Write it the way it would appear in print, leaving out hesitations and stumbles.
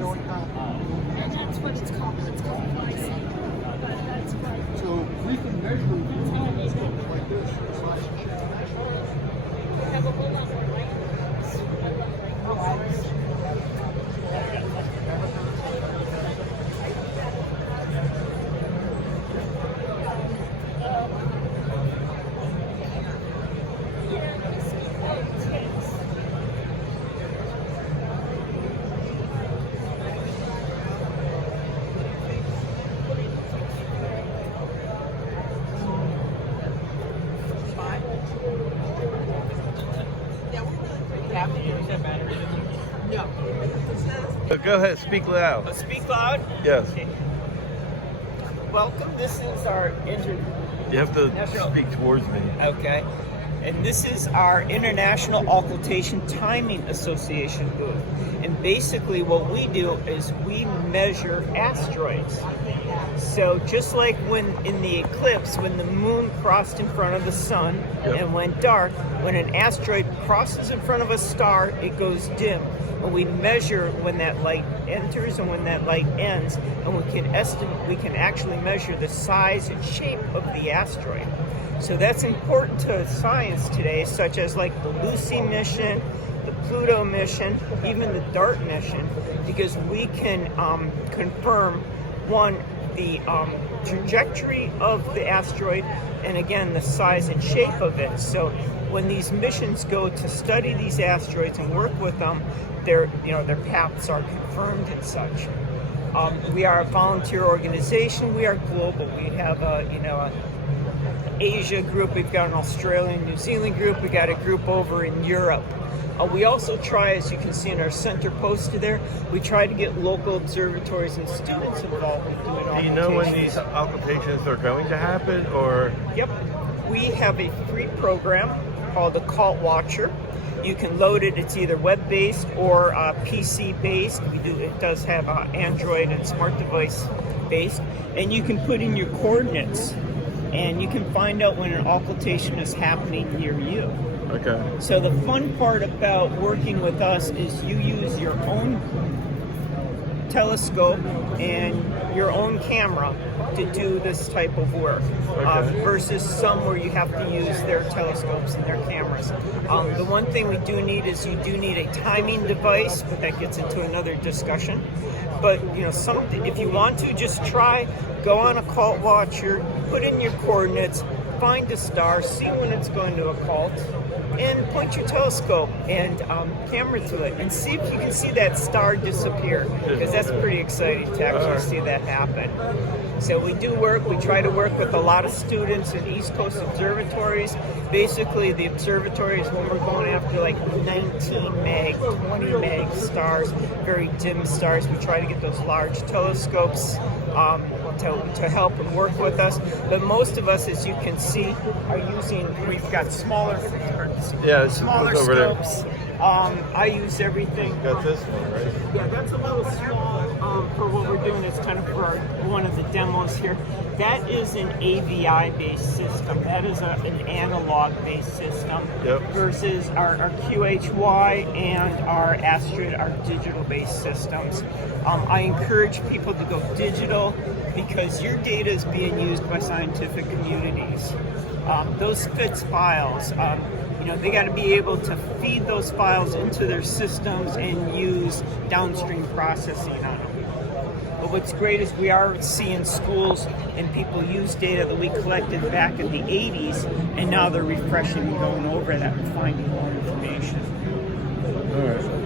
That's what it's called. It's called pricing. But that's right. So we can measure like this. Have a whole lot more light. I love light. Go ahead, speak loud. Speak loud? Yes. Okay. Welcome. This is our You have to speak towards me. Okay. And this is our International Occultation Timing Association booth. And basically what we do is we measure asteroids. So just like when in the eclipse, when the moon crossed in front of the sun and went dark, when an asteroid crosses in front of a star, it goes dim. And we measure when that light enters and when that light ends, and we can actually measure the size and shape of the asteroid. So that's important to science today, such as like the Lucy mission, the Pluto mission, even the DART mission, because we can confirm, one, the trajectory of the asteroid, and again, the size and shape of it. So when these missions go to study these asteroids and work with them, their paths are confirmed and such. We are a volunteer organization. We are global. We have a Asia group. We've got an Australian, New Zealand group. We got a group over in Europe. We also try, as you can see in our center poster there, we try to get local observatories and students involved with doing occultation. Do you know when these occultations are going to happen, or? Yep. We have a free program called Occult Watcher. You can load it. It's either web-based or PC-based. It does have Android and smart device-based. And you can put in your coordinates, and you can find out when an occultation is happening near you. Okay. So the fun part about working with us is you use your own telescope and your own camera to do this type of work, versus some where you have to use their telescopes and their cameras. The one thing we do need is you do need a timing device, but that gets into another discussion. But if you want to, just try, go on Occult Watcher, put in your coordinates, find a star, see when it's going to occult, and point your telescope and camera to it and see if you can see that star disappear, because that's pretty exciting to actually see that happen. So we try to work with a lot of students in East Coast observatories. Basically, the observatories, when we're going after like 19 meg, 20 meg stars, very dim stars, we try to get those large telescopes to help and work with us. But most of us, as you can see, we've got smaller smaller over scopes. I use everything. You got this one, right? Yeah, that's a little small for what we're doing. It's kind of for one of the demos here. That is an AVI-based system. That is an analog-based system versus our QHY and our Astrid, our digital-based systems. I encourage people to go digital because your data is being used by scientific communities. Those FITS files, they got to be able to feed those files into their systems and use downstream processing on them. But what's great is we are seeing schools and people use data that we collected back in the 80s, and now they're refreshing and going over that and finding more information. All right.